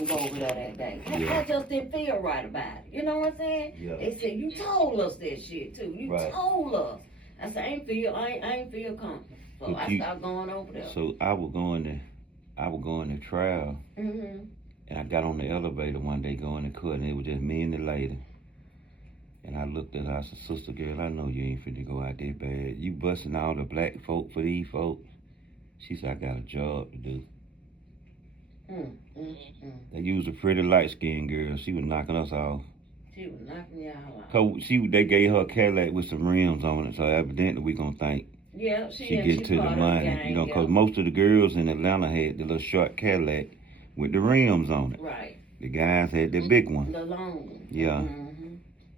didn't go over there that day. Yeah. I just didn't feel right about it. You know what I'm saying? Yeah. They said, you told us that shit too. You Right. told us. I said, I ain't feel comfortable. So I started going over there. So I was going to trial. Mm-hmm. And I got on the elevator one day going to court, and it was just me and the lady. And I looked at her, I said, sister girl, I know you ain't finna go out there bad. You busting all the black folk for these folks. She said, I got a job to do. They used a pretty light-skinned girl. She was knocking us off. She was knocking y'all off. Cause they gave her a Cadillac with some rims on it, so evidently we gonna think she get to the money. You know, cause most of the girls in Atlanta had the little short Cadillac with the rims on it. Right. The guys had the big one. The long one. Yeah.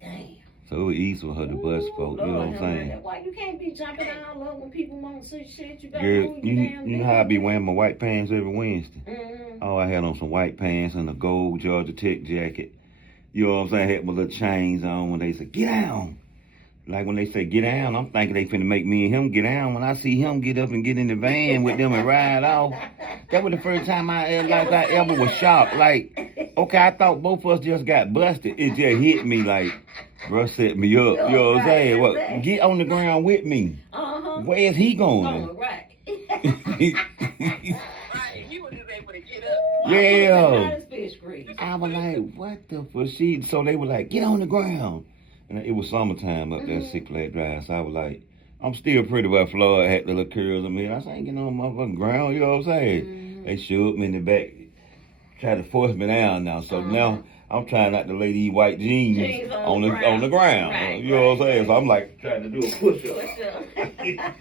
Damn. So it was easy for her to bust folk, you know what I'm saying? Why you can't be jumping all up when people want to see shit? You gotta Girl, move you damn know how I be wearing my white pants every Wednesday? Mm-hmm. Oh, I had on some white pants and a gold Georgia Tech jacket. You know what I'm saying? I had my little chains on when they said, get down. Like when they say get down, I'm thinking they finna make me and him get down. When I see him get up and get in the van with them and ride off, that was the first time I ever was shocked. Like, okay, I thought both of us just got busted. It just hit me like, bro set me up. You know what I'm saying? Well, get on the ground with me. Where's he going? Right. He was just able to get up. Yeah. I was like, what the fuck? So they were like, get on the ground. And it was summertime up there, Six Flag Drive. So I was like, I'm still pretty well floored. I had the little curls on me. I said, I ain't getting on the motherfucking ground. You know what I'm saying? They shoved me in the back, tried to force me down now. So now I'm trying not to lay these white jeans on the ground. Right, you know what I'm saying? So I'm like trying to do a push-up. They got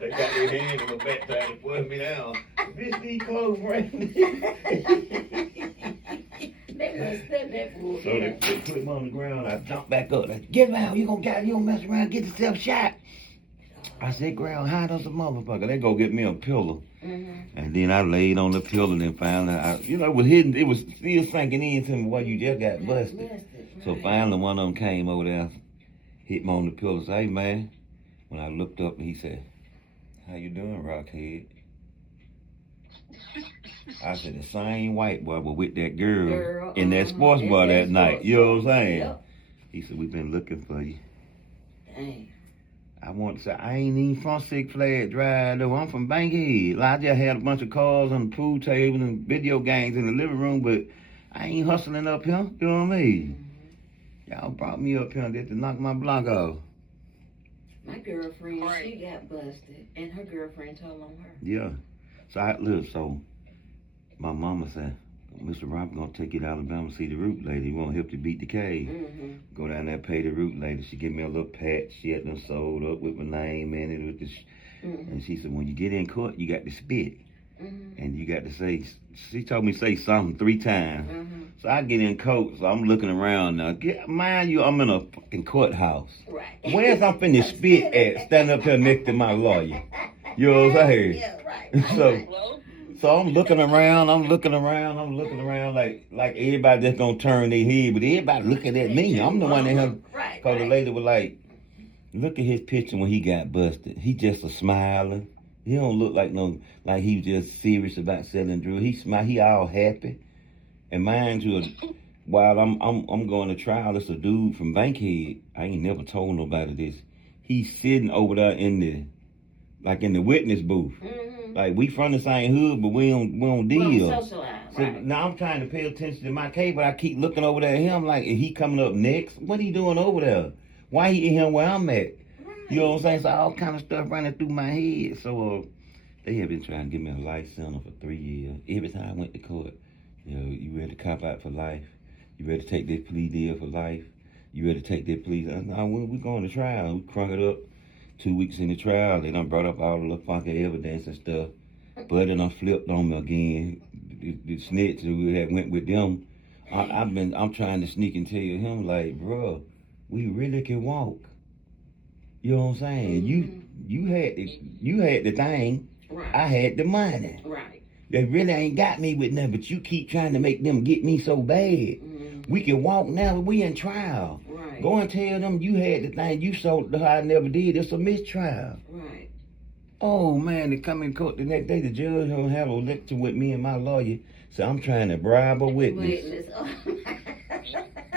their hand on my back trying to force me down. Bitch, these clothes right. So they put him on the ground. I jumped back up. Like, get out. You gonna mess around, get yourself shot. I said, ground hot as a motherfucker. They go get me a pillow. And then I laid on the pillow and finally, it was still sinking into me while you just got busted. So finally one of them came over there, hit me on the pillow and said, hey man. When I looked up, he said, how you doing, Rockhead? I said, the same white boy was with that girl in that sports bar that night. You know what I'm saying? Yep. He said, we've been looking for you. Dang. I want to say, I ain't even from Six Flag Drive, though. I'm from Bankhead. I just had a bunch of cars on the pool table and video games in the living room, but I ain't hustling up here. You know what I mean? Y'all brought me up here just to knock my block off. My girlfriend, she got busted, and her girlfriend told on her. Yeah. So my mama said, Mr. Robert gonna take you to Alabama, see the root lady. He won't help you beat the cave. Go down there, pay the root lady. She give me a little patch. She had them sewed up with my name in it. With the and she said, when you get in court, you got to spit. And you got to say, she told me say something 3 times. So I get in court, so I'm looking around now. Mind you, I'm in a fucking courthouse. Right. Where's I'm finna spit at, standing up here next to my lawyer? You know what I'm saying? Yeah, right. So I'm looking around like everybody just gonna turn their head, but everybody looking at me. I'm the one that have, cause the lady was like, look at his picture when he got busted. He just a smiling. He don't look like he was just serious about selling drugs. He smile, he all happy. And mind you, while I'm going to trial, it's a dude from Bankhead. I ain't never told nobody this. He's sitting over there in the witness booth. Like, we from the same hood, but we don't deal. We don't socialize, so now I'm trying to pay attention to my case, but I keep looking over there at him like, is he coming up next? What he doing over there? Why he in here where I'm at? You know what I'm saying? So all kind of stuff running through my head. So they have been trying to give me a life sentence for 3 years. Every time I went to court, you ready to cop out for life? You ready to take this plea deal for life? You ready to take that plea? I said, no, we going to trial. We crunk it up. 2 weeks in the trial, they done brought up all the little funky evidence and stuff. But they done flipped on me again. The snitch who had went with them. I'm trying to sneak and tell him like, bro, we really can walk. You know what I'm saying? You had the thing. Right. I had the money. Right. They really ain't got me with nothing, but you keep trying to make them get me so bad. We can walk now, but we in trial. Right. Go and tell them you had the thing you sold the I never did. It's a mistrial. Right. Oh man, they come in court the next day. The judge don't have a lecture with me and my lawyer. So I'm trying to bribe a witness. Witness. Oh.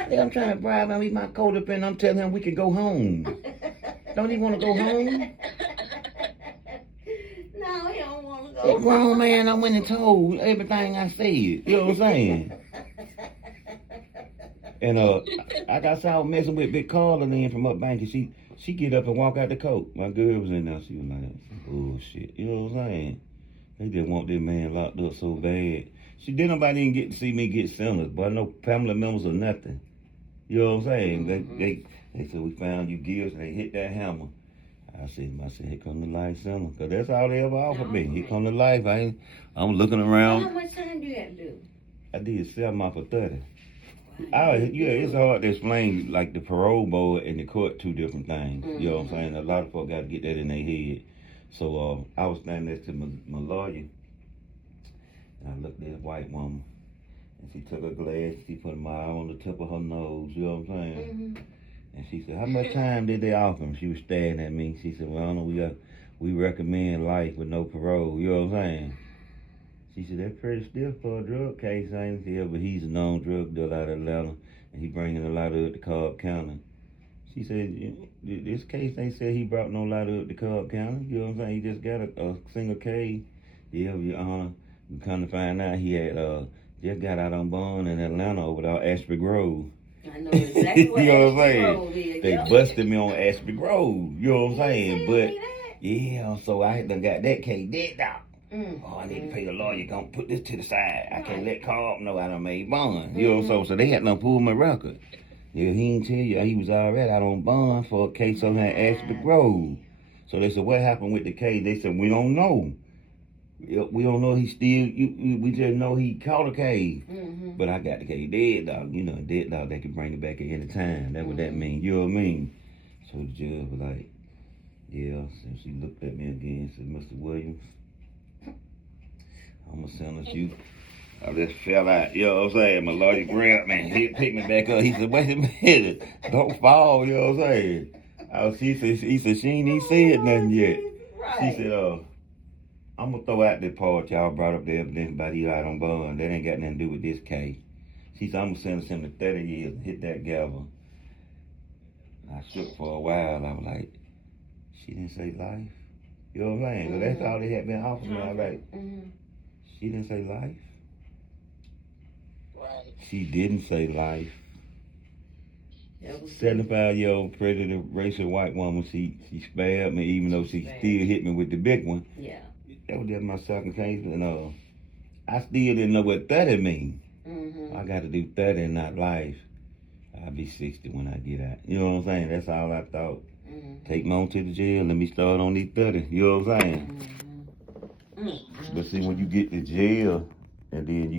Yeah, I'm trying to bribe him, eat my coat up, and I'm telling him we can go home. Don't he want to go home? No, he don't want to That go. grown man, I went and told everything I said. You know what I'm saying? And I got I was messing with Big Carla then from up bank, and she get up and walk out the coat. My girl was in there. She was like, bullshit. You know what I'm saying? They just want this man locked up so bad. Did nobody even get to see me get sentenced, but no family members or nothing. You know what I'm saying? Mm-hmm. They said we found you guilty. They hit that hammer. I said, here come the life sentence, cause that's all they ever offered me. Here come the life. I'm looking around. How much time do you have to do? I did 7 months for 30. It's hard to explain, like the parole board and the court, 2 different things. Mm-hmm. You know what I'm saying? A lot of folks got to get that in their head. So I was standing next to my lawyer, and I looked at this white woman, and she took her glass, she put my eye on the tip of her nose. You know what I'm saying? Mm-hmm. And she said, how much time did they offer him? She was staring at me. She said, well, I don't know, we recommend life with no parole. You know what I'm saying? She said, that's pretty stiff for a drug case, ain't it? Yeah, but he's a known drug dealer out of Atlanta, and he bringing a lot of it to Cobb County. She said, this case ain't said he brought no lot of it to Cobb County. You know what I'm saying? He just got a single case. Yeah, Your Honor. We come to find out he had just got out on bond in Atlanta over there, Ashby Grove. I know exactly what You know what I'm Ashby saying? Grove is. They Yep. busted me on Ashby Grove. You know what I'm saying? Tell But me that. yeah, so I done got that case dead out. Mm. Oh, I need to pay the lawyer. Gonna put this to the side. I can't let Cobb know I done made bond. You know, so they had to pull my record. Yeah, he didn't tell you he was already out on bond for a case on that Ashby Grove. So they said, what happened with the case? They said, we don't know. We don't know he still, we just know he caught a case. Mm-hmm. But I got the case dead dog. You know, dead dog, they can bring it back at any time. That's what that mean. You know what I mean? So the judge was like, yeah. So she looked at me again and said, Mr. Williams, I'm gonna sentence you. I just fell out. You know what I'm saying? My lawyer grabbed me. He picked me back up. He said, wait a minute. Don't fall. You know what I'm saying? He said, she ain't even said nothing yet. Right. She said, I'm gonna throw out the part y'all brought up the evidence about he out on bond. That ain't got nothing to do with this case. She said, I'm gonna sentence him to 30 years and hit that gavel. I shook for a while. I was like, she didn't say life. You know what I'm saying? So that's all they had been offering me. I was like, she didn't say life. Right. She didn't say life. 75-year-old pregnant racial white woman. She spared me, even though she still hit me with the big one. Yeah. That was just my second case, and I still didn't know what 30 mean. Mm-hmm. I got to do 30 and not life. I'll be 60 when I get out. You know what I'm saying? That's all I thought. Mm-hmm. Take me on to the jail. Let me start on these 30. You know what I'm saying? Mm-hmm. Mm-hmm. But see, when you get to jail, and then you